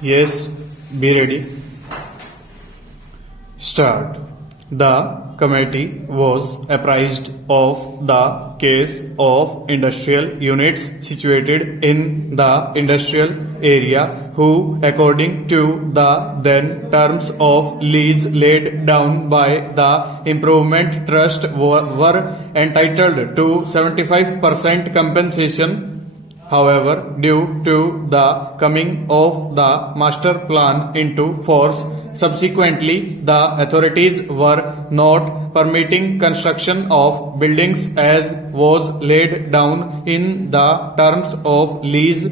Yes, be ready. Start. The committee was apprised of the case of industrial units situated in the industrial area who, according to the then terms of lease laid down by the Improvement Trust, were entitled to 75% compensation. However, due to the coming of the master plan into force, subsequently the authorities were not permitting construction of buildings as was laid down in the terms of lease.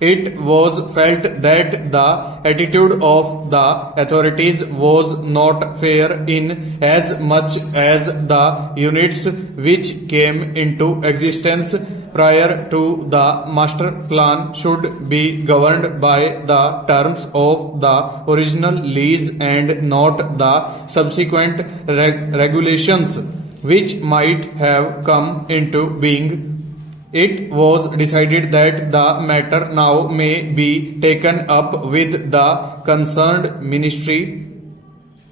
It was felt that the attitude of the authorities was not fair in as much as the units which came into existence prior to the master plan should be governed by the terms of the original lease and not the subsequent regulations which might have come into being. It was decided that the matter now may be taken up with the concerned ministry.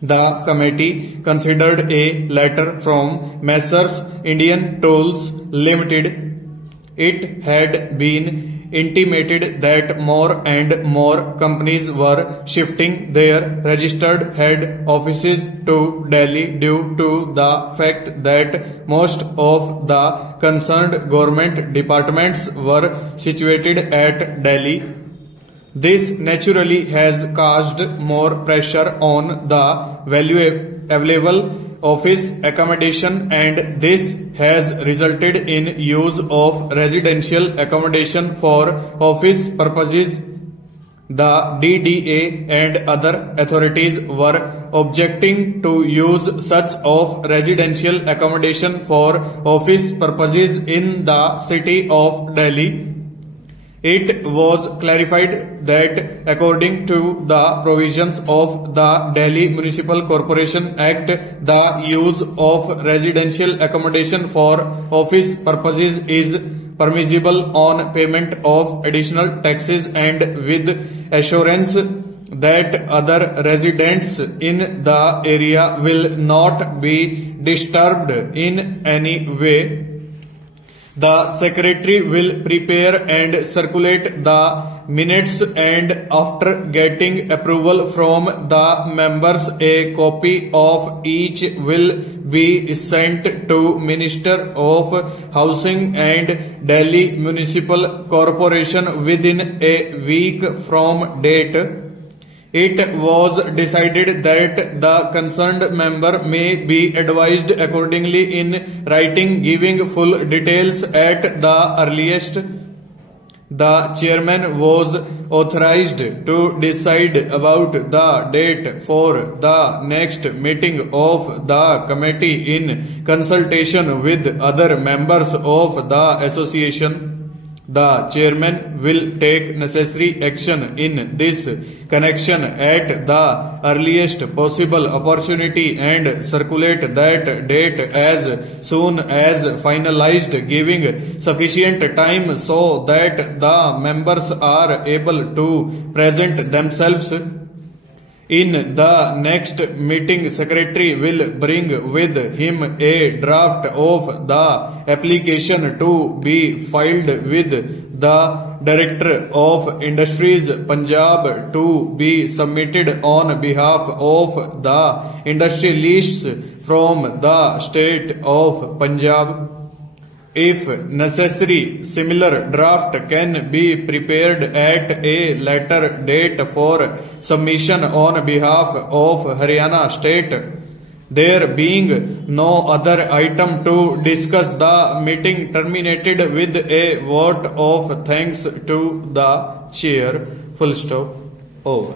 The committee considered a letter from Messrs. Indian Tools Limited. It had been intimated that more and more companies were shifting their registered head offices to Delhi due to the fact that most of the concerned government departments were situated at Delhi. This naturally has caused more pressure on the available office accommodation, and this has resulted in use of residential accommodation for office purposes. The DDA and other authorities were objecting to use such of residential accommodation for office purposes in the city of Delhi. It was clarified that according to the provisions of the Delhi Municipal Corporation Act, the use of residential accommodation for office purposes is permissible on payment of additional taxes and with assurance that other residents in the area will not be disturbed in any way. The secretary will prepare and circulate the minutes, and after getting approval from the members, a copy of each will be sent to Minister of Housing and Delhi Municipal Corporation within a week from date. It was decided that the concerned member may be advised accordingly in writing giving full details at the earliest. The chairman was authorized to decide about the date for the next meeting of the committee in consultation with other members of the association. The chairman will take necessary action in this connection at the earliest possible opportunity and circulate that date as soon as finalized, giving sufficient time so that the members are able to present themselves. In the next meeting, secretary will bring with him a draft of the application to be filed with the Director of Industries, Punjab, to be submitted on behalf of the industrialists from the state of Punjab. If necessary, similar draft can be prepared at a later date for submission on behalf of Haryana state. There being no other item to discuss, the meeting terminated with a vote of thanks to the chair. Full stop. Over.